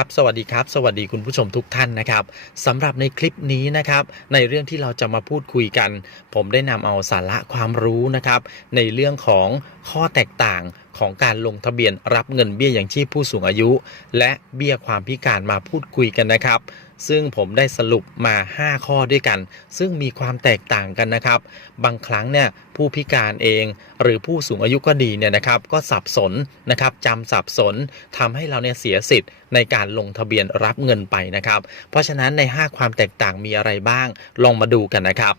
ครับ สวัสดีครับ สวัสดีคุณผู้ชมทุกท่านนะครับสำหรับในคลิปนี้นะครับ ในเรื่องที่เราจะมาพูดคุยกัน ผมได้นำเอาสาระความรู้นะครับ ในเรื่องของข้อแตกต่างของการลงทะเบียนรับเงินเบี้ยอย่างชีพผู้สูงอายุ และเบี้ยความพิการมาพูดคุยกันนะครับ ซึ่งผมได้สรุปมา 5 ข้อด้วยกัน ซึ่งมีความแตกต่างกันนะครับ บางครั้งเนี่ยผู้พิการเอง หรือผู้สูงอายุก็ดีเนี่ยนะครับ ก็สับสนนะครับจำสับสนทำให้เราเนี่ยเสียสิทธิ์ในการลงทะเบียนรับเงินไปนะครับ เพราะฉะนั้นใน 5 ความแตกต่างมีอะไรบ้าง ลองมาดูกันนะครับ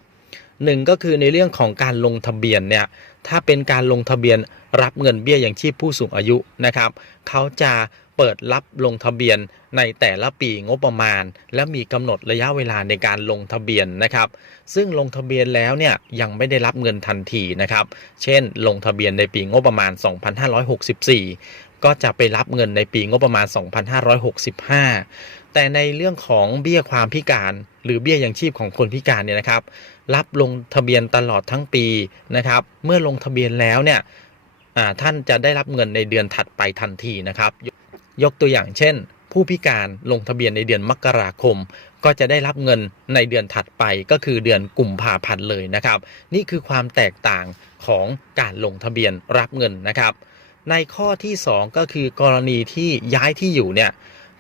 หนึ่งก็คือในเรื่องของการลงทะเบียนเนี่ยถ้าเป็นการลงทะเบียนรับเงินเบี้ยอย่างชีพผู้สูงอายุนะครับเขาจะเปิดรับลงทะเบียนในแต่ละปีงบประมาณ และมีกำหนดระยะเวลาในการลงทะเบียนนะครับ ซึ่งลงทะเบียนแล้วเนี่ยยังไม่ได้รับเงินทันทีนะครับ เช่น ลงทะเบียนในปีงบประมาณ 2564 ก็จะไปรับเงินในปีงบประมาณ 2565 แต่ในเรื่องของเบี้ยความพิการ หรือเบี้ยยังชีพของคนพิการเนี่ยนะครับ รับลงทะเบียนตลอดทั้งปีนะครับ เมื่อลงทะเบียนแล้วเนี่ยท่านจะได้รับเงินในเดือนถัดไปทันทีนะครับ ยกตัวอย่างเช่น ผู้พิการลงทะเบียนในเดือนมกราคม ก็จะได้รับเงินในเดือนถัดไปก็คือเดือนกุมภาพันธ์เลยนะครับ นี่คือความแตกต่างของการลงทะเบียนรับเงินนะครับในข้อที่ 2 ก็คือกรณีที่ย้ายที่อยู่เนี่ย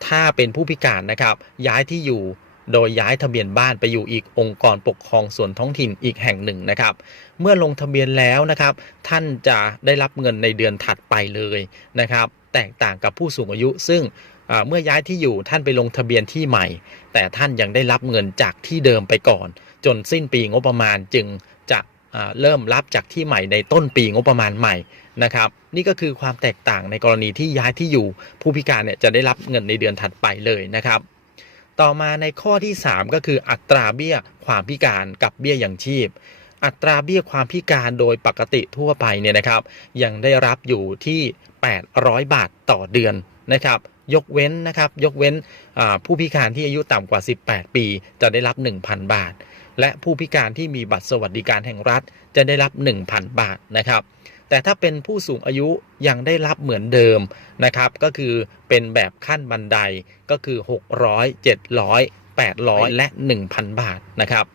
ถ้าเป็นผู้พิการนะครับ ย้ายที่อยู่ โดยย้ายทะเบียนบ้านไปอยู่อีกองค์กรปกครองส่วนท้องถิ่นอีกแห่งหนึ่งนะครับ เมื่อลงทะเบียนแล้วนะครับ ท่านจะได้รับเงินในเดือนถัดไปเลยนะครับ แตกต่างกับผู้สูงอายุ ซึ่งเมื่อย้ายที่อยู่ท่านไปลงทะเบียนที่ใหม่ แต่ท่านยังได้รับเงินจากที่เดิมไปก่อน จนสิ้นปีงบประมาณจึงจะเริ่มรับจากที่ใหม่ในต้นปีงบประมาณใหม่นะครับ นี่ก็คือความแตกต่างในกรณีที่ย้ายที่อยู่ ผู้พิการเนี่ยจะได้รับเงินในเดือนถัดไปเลยนะครับ ต่อมาในข้อที่ 3 ก็คืออัตราเบี้ยความพิการกับเบี้ยยังชีพ อัตราเบี้ยความพิการโดยปกติทั่วไปเนี่ยนะครับ ยังได้รับอยู่ที่ 800 บาทต่อเดือนนะครับยกเว้นนะครับยกเว้นผู้พิการที่อายุต่ำกว่า 18 ปี จะได้รับ 1,000 บาท และผู้พิการที่มีบัตรสวัสดิการแห่งรัฐจะได้รับ 1,000 บาทนะครับ แต่ถ้าเป็นผู้สูงอายุยังได้รับเหมือนเดิมนะครับ ก็คือเป็นแบบขั้นบันไดก็คือ 600 700 800 และ 1,000 บาทนะครับ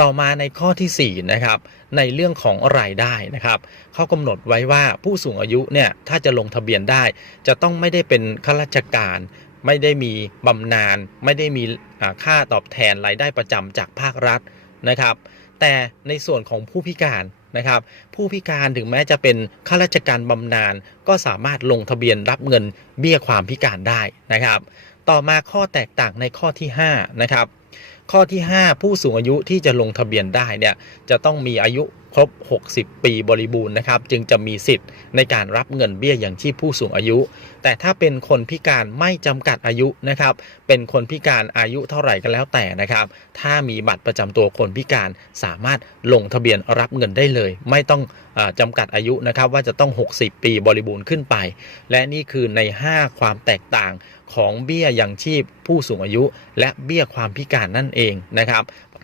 ต่อมาในข้อทีสี่ 4 นะครับ ในเรื่องของรายได้นะครับเขากำหนดไว้ว่าผู้สูงอายุเนี่ยถ้าจะลงทะเบียนได้ จะต้องไม่ได้เป็นข้าราชการไม่ได้มีบำนาญไม่ได้มีค่าตอบแทนรายได้ประจำจากภาครัฐนะครับ แต่ในส่วนของผู้พิการ นะครับ ผู้พิการถึงแม้จะเป็นข้าราชการบำนาญก็สามารถลงทะเบียนรับเงินเบี้ยความพิการได้นะครับ ต่อมาข้อแตกต่างในข้อที่5นะครับข้อที่ 5 ผู้สูงอายุที่จะลงทะเบียนได้เนี่ยจะต้องมีอายุ ครบ 60 ปีบริบูรณ์นะครับ จึงจะมีสิทธิ์ในการรับเงินเบี้ยอย่างชีพผู้สูงอายุ แต่ถ้าเป็นคนพิการไม่จำกัดอายุนะครับ เป็นคนพิการอายุเท่าไหร่ก็แล้วแต่นะครับ ถ้ามีบัตรประจำตัวคนพิการสามารถลงทะเบียนรับเงินได้เลย ไม่ต้องอาจำกัดอายุนะครับ ว่าจะต้อง 60 ปีบริบูรณ์ขึ้นไป และนี่คือใน 5 ความแตกต่างของเบี้ยยังชีพผู้สูงอายุ และเบี้ยความพิการนั่นเองนะครับ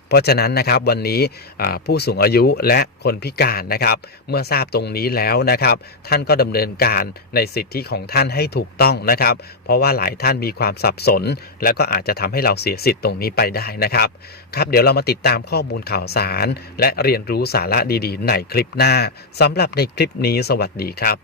เพราะฉะนั้นนะครับวันนี้ผู้สูงอายุและคนพิการนะครับ เมื่อทราบตรงนี้แล้วนะครับ ท่านก็ดำเนินการในสิทธิของท่านให้ถูกต้องนะครับ เพราะว่าหลายท่านมีความสับสน แล้วก็อาจจะทำให้เราเสียสิทธิ์ตรงนี้ไปได้นะครับครับ เดี๋ยวเรามาติดตามข้อมูลข่าวสาร และเรียนรู้สาระดีๆ ในคลิปหน้าสำหรับในคลิปนี้สวัสดีครับ